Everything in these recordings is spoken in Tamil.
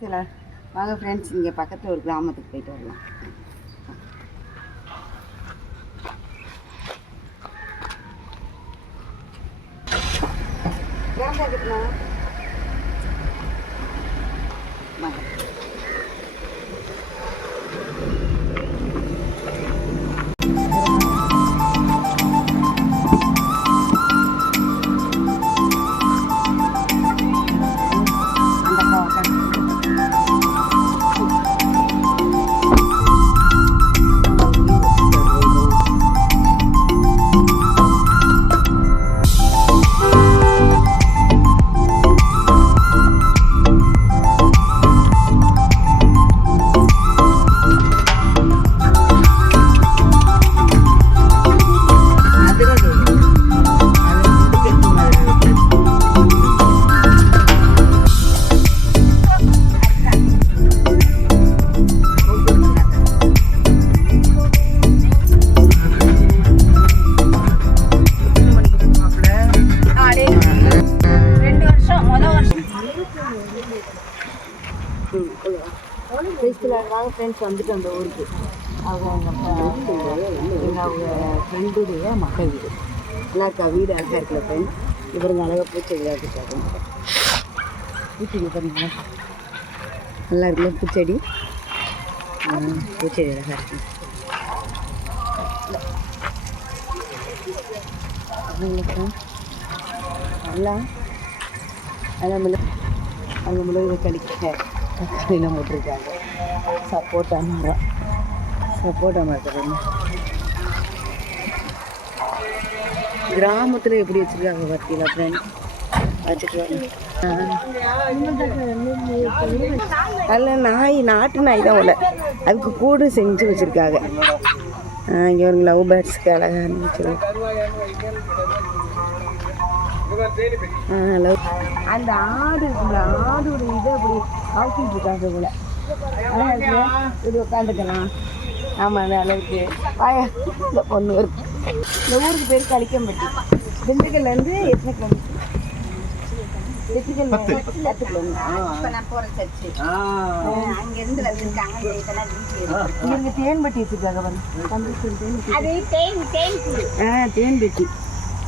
சில வாங்க ஃப்ரெண்ட்ஸ் இங்கே பக்கத்தில் ஒரு கிராமத்துக்கு போயிட்டு வரலாம். கிராமத்துக்குண்ணா வாங்க ஃப்ரெண்ட்ஸ் வந்துட்டு அந்த ஊருக்கு. அவங்க எங்கள் எங்கள் அவங்க ஃப்ரெண்டுடைய மக்கள் வீடு நல்லா இருக்கா வீடு அழகாக இருக்குல்ல ஃப்ரெண்ட் இவருங்க அழகாக பூச்செடியாக இருக்காங்க. பூச்செடி பாருங்களா நல்லா இருக்குல்ல பூச்செடி? பூச்செடி அழகாக இருக்கு. நல்லா? நல்லா அதில் அங்கே முழுவதும் கழிக்க தக்காளிலாம் போட்டிருக்காங்க. சப்போட்டா மரம் சப்போட்டா மரத்தில் கிராமத்தில் எப்படி வச்சுருக்காங்க பார்த்தீங்களா ஃப்ரெண்ட் வச்சுட்டு நல்ல நாய் நாட்டு நாய் தான் உள்ள அதுக்கு கூடு செஞ்சு வச்சுருக்காங்க. இங்கே ஒரு லவ் பேர்ட்ஸ்க்கு அழகாக இருந்துச்சு அந்த ஆடு இருக்குல்ல ஆடோட இதை அப்படி கவுத்திட்டு இருக்காங்க போல? இது உட்காந்துக்கலாம். ஆமாம் அந்த அளவுக்கு. இந்த பொண்ணு இருக்கு இந்த ஊருக்கு பேர் கலிக்கம்பட்டி. திண்டுக்கல்லேருந்து எத்தனை கிலோமீட்டர்? தேன்பட்டி தேன்பட்டி.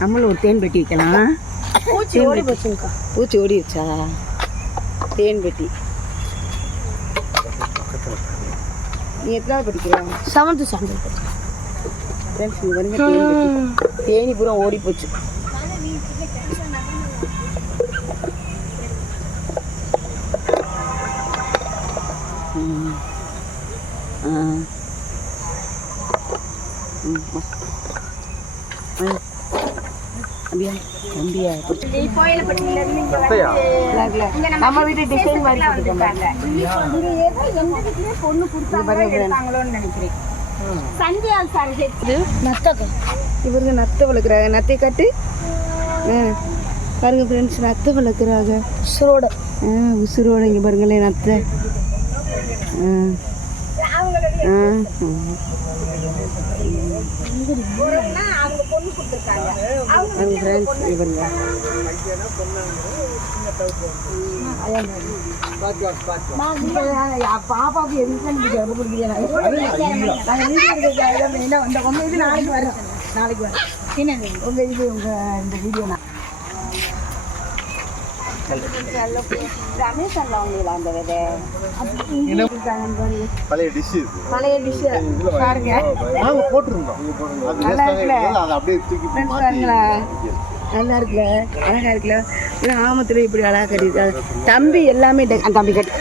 தேன் தேன் ஆ நம்மளும் ஒரு தேன்பெட்டி வைக்கலாம். பூச்சி ஓடி போச்சுங்கக்கா. பூச்சி ஓடிடுச்சா தேன்பெட்டி நீ எத்தனாவது படிக்கிறோம் செவன்த்து ஸ்டாண்டர்ட் ஃப்ரெண்ட்ஸ் இங்கே வருங்க தேனி பூரா ஓடி போச்சு. ம். ஆ. ம், வா. ஆ. அப்படியா நம்ம வீட்டு டிசைன் மாதிரி பொண்ணு கொடுத்தாங்களோ நினைக்கிறேன் இவருங்க நத்தை வளர்க்குறாங்க நத்தை காட்டு ஆ பாருங்க ஃப்ரெண்ட்ஸ் நத்தை வளர்க்குறாங்க உசுரோட ஆ உசுரோட இங்கே பாருங்களேன் நத்தை ஆ கொடுத்துருக்காங்க பாப்பாவுக்கு எதுக்கு இது நாளைக்கு வரேன் நாளைக்கு வரேன் உங்கள் இது உங்க இந்த வீடியோ நான் ரமேஷன்ல அந்த விதை பழைய டிஷ் இது. பழைய டிஷ் பாருங்க. நாங்க போட்டிருந்தோம். அது நல்லா இருக்குல்ல? அதை அப்படியே தூக்கி? நல்லா அழகா இருக்குல்ல? கிராமத்துல இப்படி அழகா கட்டிருக்காங்க தம்பி எல்லாமே தம்பி கட்டி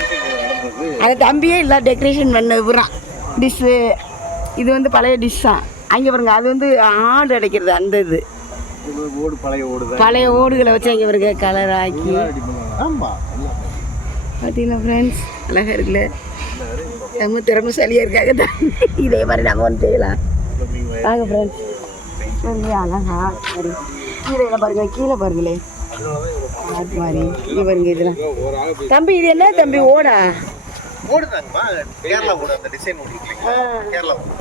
அந்த தம்பியே இல்லை டெக்கரேஷன் பண்ண பூரா டிஷ்ஷு இது வந்து பழைய டிஷ் தான் அங்கே பாருங்க அது வந்து ஆடு அடைக்கிறது அந்த இது. பழைய ஓடு தான் பழைய ஓடுகளை வச்சு அங்கே பாருங்க கலர் ஆக்கி. ரெடி பண்ணுவாங்க. ஆமா பார்த்தீங்களா ஃப்ரெண்ட்ஸ் அழகாக இருக்குல்ல? நம்ம திறமைசாலியாக இருக்காங்க. தான் இதே மாதிரி நாங்கள் ஒன்று செய்யலாம். வாங்க ஃப்ரெண்ட்ஸ் சரி அழகா சரி கீழே பாருங்க கீழே பாருங்களே. அது மாதிரி இங்கே பாருங்க இதெல்லாம். தம்பி இது என்ன தம்பி ஓடா? ஓடுதாங்கம்மா. கேரளா ஓடு அந்த டிசைன் ஓடு இருக்கு இல்லைங்களா? கேரளா ஓடு.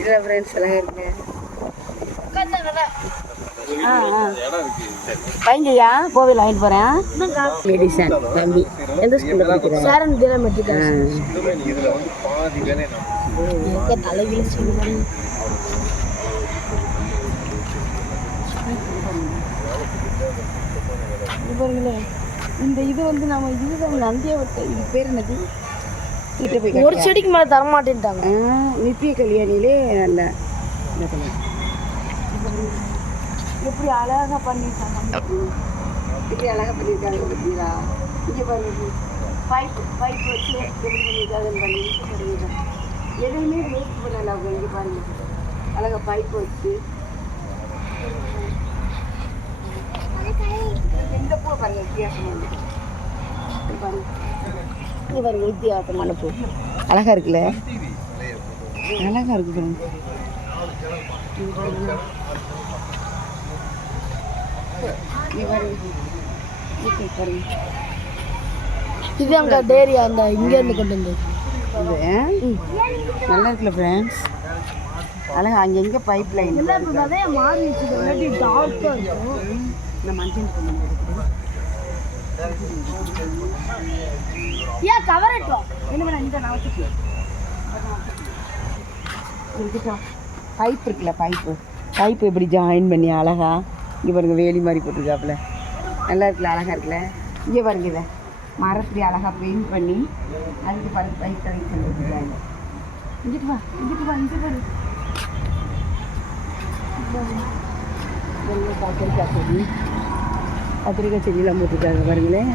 இதில் ஃப்ரெண்ட்ஸ் அழகாக இருக்குங்க ஆ ஆ. பையன்யா கோவில் வாங்கிட்டு போகிறேன் மெடிசன் தம்பி எந்த ஸ்கூலில் படிக்கிறேன் சேரன் வேலை நம்ம தலைவில சொல்லுவாங்க? பாருங்களேன் இந்த இது வந்து நம்ம இதுதான் நந்தியாவட்ட இது பேர் என்னது? ஒரு செடிக்கு மேல தர மாட்டேன்ட்டாங்க ஆ, நித்திய கல்யாணிலே நல்ல இந்த கல்யாணம். எப்படி அழகாக பண்ணியிருக்காங்க? எப்படி அழகாக பண்ணியிருக்காங்க பார்த்தீங்களா? இங்கே பாருங்க. பைப் பைப் வச்சு எப்படி பண்ணியிருக்காங்கன்னு பண்ணி எதுவுமே எதையுமே வேஸ்ட் பண்ணல அவங்க இங்கே பாருங்க. அழகாக பைப் வச்சு. இந்த பூ பாருங்க வித்தியாசமாக இருக்கு. இது பாருங்க. பாருங்க வித்தியாசமான பூ. அழகா இருக்குல்ல? அழகா இருக்கு பாருங்க. இது அங்க டேரி அந்த இங்க இருந்து கொண்டு வந்து. இது நல்லா இருக்குல்ல ஃப்ரெண்ட்ஸ் அழகா அங்கங்க பைப் லைன். ஏன் கவரட்டும்? என்ன பண்ண இந்த நான் வச்சுக்கேன் பைப் இருக்குல்ல பைப்பு பைப் எப்படி ஜாயின் பண்ணி அழகா? இங்கே பாருங்கள் வேலி மாதிரி போட்டிருக்காப்புல. நல்லா இருக்குல்ல அழகா இருக்குல்ல? இங்கே பாருங்க இதை. மரப்படி அழகா பெயிண்ட் பண்ணி அதுக்கு பாருங்க பைக் கனெக்ஷன் இங்கிட்டு வா இங்கிட்டு வா இங்கே பாரு கத்திரிக்காய் செடி. கத்திரிக்காய் செடியெலாம் போட்டிருக்காங்க பாருங்களேன்.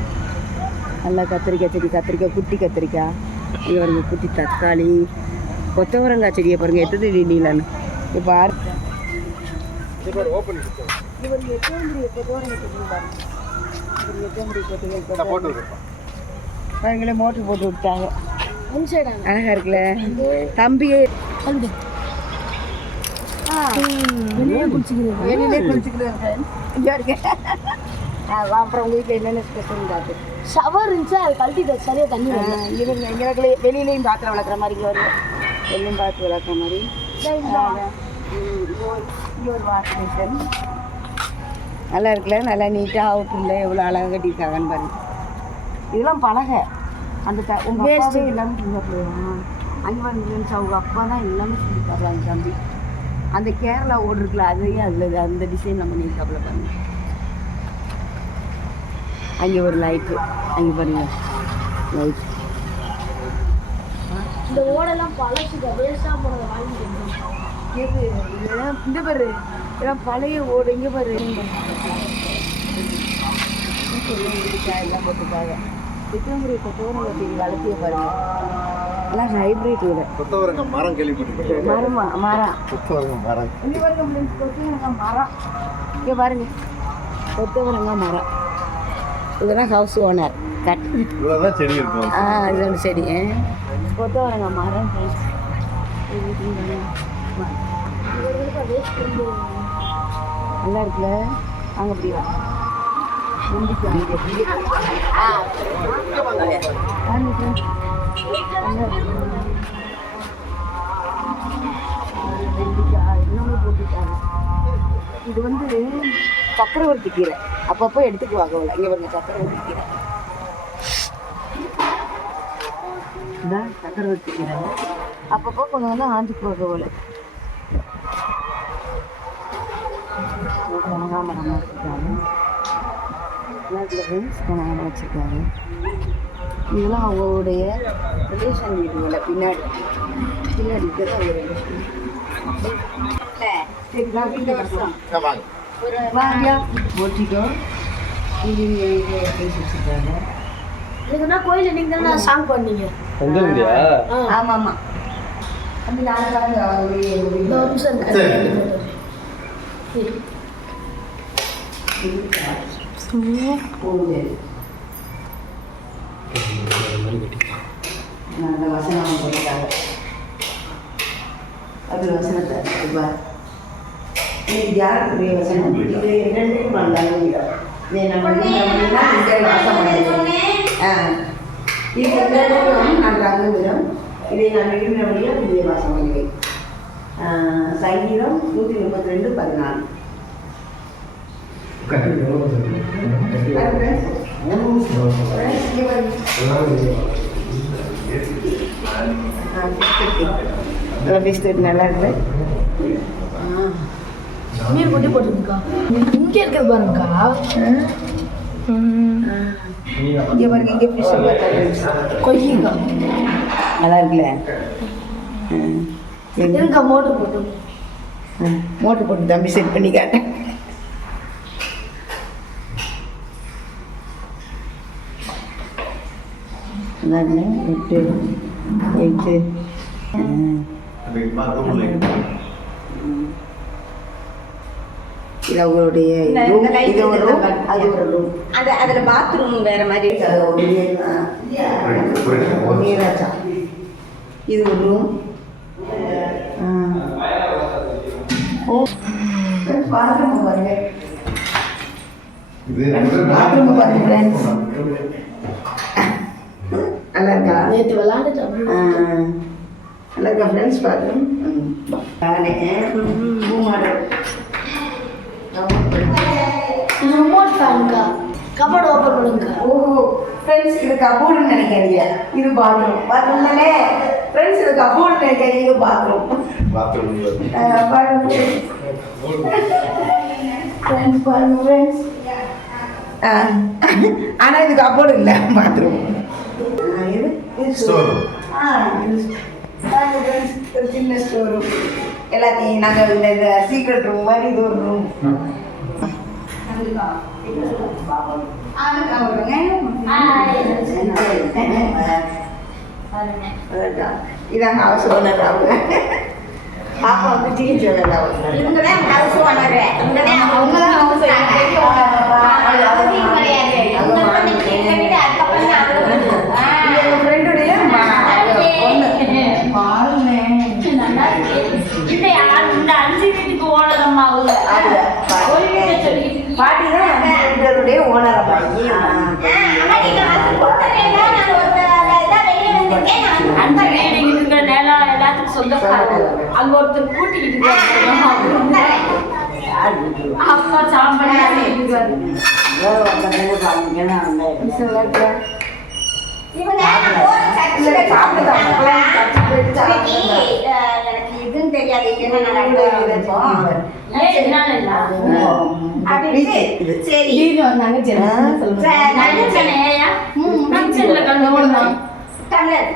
நல்லா கத்திரிக்காய் செடி கத்திரிக்காய் குட்டி கத்திரிக்காய். இங்கே பாருங்க குட்டி தக்காளி. கொத்தவரங்காய் செடியை பாருங்கள் எத்தனை நீளான்னு இப்போ ஆறு செடி பாருங்க இவருக்கு எத்தனை கொத்தவரங்காய் போட்டு பாருங்களே மோட்டர் போட்டு விட்டாங்க அழகா இருக்குல்ல? தம்பியே. அப்புறம் உங்கள் வீட்டில் என்னென்ன ஸ்பெஷல் பார்த்து ஷவர் இருந்துச்சு அது கழட்டிட்டு சரியா தண்ணி வரல. இவங்க எங்களுக்கு வெளியிலையும் பாத்திரம் வளர்க்குற மாதிரி இங்கே ஒரு வெளியும் பார்த்து வளர்க்குற மாதிரி. இங்கே ஒரு வாஷ் மிஷின் நல்லா இருக்குல்ல? நல்லா நீட்டாக அவுட்ல எவ்வளோ அழகாக கட்டியிருக்காங்கன்னு பாருங்க இதெல்லாம் பழக அந்த த அப்பாவே எல்லாமே செஞ்சாப்பிலையா அங்கே ஃப்ரெண்ட்ஸ் அவங்க அப்பா தான் எல்லாமே செஞ்சு தரலாங்க தம்பி. அந்த கேரளா ஓடு இருக்குல்ல அதையே அதில் அந்த டிசைன் நம்ம பண்ணியிருக்காப்புல பாருங்க. அங்கே ஒரு லைட்டு அங்கே பாருங்க. லைட் இந்த ஓடெல்லாம் பழசுக்க வேஸ்டா போனதை வாங்கிட்டு இது இந்த பாரு. இதெல்லாம் பழைய ஓடு இங்கே பாரு. எல்லாம் போட்டுருக்காங்க சித்தம்பரி கொத்தவரம் கட்டி வளர்த்திய பாருங்க எல்லாம் ஹைப்ரிட் கொத்தவரங்க மரம் கேள்விப்பட்டிருக்கேன் மரமா? மரம். கொத்தவரங்க மரம். இங்கே பாருங்க கொத்தவரங்க மரம். இங்கே பாருங்க. கொத்தவரங்க மரம். இதெல்லாம் ஹவுஸ் ஓனர் கட். இவ்வளோதான் செடி இருக்கும் ஆ இது ஒன்று செடி. கொத்தவரங்க மரம் நல்லா இருக்குல்ல? அங்கே அப்படியா இது வந்து சக்கரவர்த்தி கீரை. அப்பப்போ எடுத்துக்குவாங்க அவ்வளோ இங்கே பாருங்க சக்கரவர்த்தி கீரை. இதான் சக்கரவர்த்தி கீரை. அப்பப்போ கொஞ்சம் வந்து ஆஞ்சிக்குவாங்க போல. கனகாமரம் வச்சுருக்காங்க எல்லாத்துல ஃப்ரெண்ட்ஸ் கனகாமரம் வச்சுருக்காங்க இதெல்லாம் அவங்களுடைய ரிலேஷன் வீடுகளை பின்னாடி பின்னாடி இருக்கிறது அவங்க ரிலேஷன் நான் வருஷம் ஒரு இது பேசி வச்சுருக்காங்க இதுக்குன்னா கோயில நீங்க தான் சாங் பண்ணீங்க ஆமாம் ஆமாம் நாங்கள் ஒரு நிமிஷம் இருக்கு. கோவில் நல்ல வசனம் போட்டுட்டாங்க அது வசனத்தை இப்போ இன்னைக்கு யாருக்குரிய வசனம் இது என்னென்னு பண்ணாங்க நீ நம்ம இந்த வாசம் பண்ணுறது ஆ இது ரெண்டும் நான் தங்குகிறோம் இதை நான் விரும்பினபடியாக இந்திய வாசம் பண்ணுவேன் சங்கீதம் நூற்றி முப்பத்தி ரெண்டு பதினாலு. பிஸ்கட் நல்லா இருக்கு மீன் கொட்டி போட்டுருக்கா இங்க இருக்கிறது பாருங்கக்கா இங்கே பாருங்க இங்கே ஃபிஷ் கொய்யக்கா நல்லா இருக்குல்ல. எங்க மோட்டர் போட்டு மோட்டர் போட்டு தம்பி செட் பண்ணி காட்டேன் எட்டு எட்டு ஆ. இது அவங்களுடைய இது ஒரு பாருங்க. அது ஒரு room. அது அதுல பாத்ரூம் வேற மாதிரி. இது ஒரு ரூம் பாத்ரூம் பாருங்க பாத்ரூம் பாருங்க ஃப்ரெண்ட்ஸ் நல்லா இருக்கா நேற்று விளாண்டுட்டு ஆ, நல்லா இருக்கா ஃப்ரெண்ட்ஸ் பாத்ரூம் நானே பூமாடு ரிமோட் ஃபேனுக்கா கபோர்டு ஓப்பன் பண்ணுங்கக்கா ஓஹோ ஃப்ரெண்ட்ஸ் இது கபோர்டுன்னு நினைக்காதீங்க. இது பாத்ரூம் பாத்ரூம் தானே ஃப்ரெண்ட்ஸ் இது கபோர்டு நினைக்காதீங்க. இது பாத்ரூம் பாருங்க ஃப்ரெண்ட்ஸ் பாருங்க ஃப்ரெண்ட்ஸ் ஆனால் இது கபோர்டு இல்லை பாத்ரூம் ஒரு சின்ன ஸ்டோர் ரூம் எல்லாத்தையும் நாங்கள் இந்த இந்த சீக்ரெட் ரூம் மாதிரி இது ஒரு ரூம் இதான் ஹவுஸ் ஓனர் அவங்க பாப்பா வந்து டிக்கெட் சொல்லல அவங்க இவங்கதான் ஹவுஸ் ஓனர் இவங்கதான் அவங்க தான் ஹவுஸ் எங்க ஃப்ரெண்டுடைய பொண்ணு பாட்டி தான் எங்க ஃப்ரெண்டுடைய ஓனர் பாட்டி அந்த வீடு இருக்கிற நிலம் எல்லாத்துக்கும் சொந்தக்காரங்க. அங்க ஒருத்தர் கூட்டிக்கிட்டு. அப்பா சாம்பல் எனக்கு இதுன்னு தெரியாது என்ன நடக்கும் சரி. வந்தாங்க டம்ளர்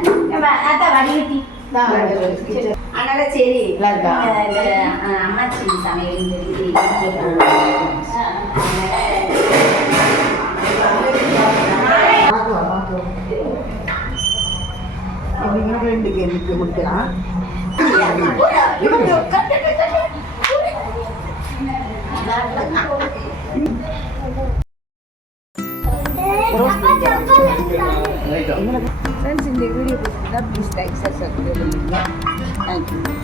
அதான் வடிகட்டி அதனால சரி அம்மாச்சி சமையல் சொல்லி எங்க ஃப்ரெண்டுக்கு எனக்கு கொடுக்கலாம் ஃப்ரெண்ட்ஸ் இந்த வீடியோ பிடிச்சிருந்தா ப்ளீஸ் லைக் சப்ஸ்கிரைப் பண்ணுங்க தேங்க்யூ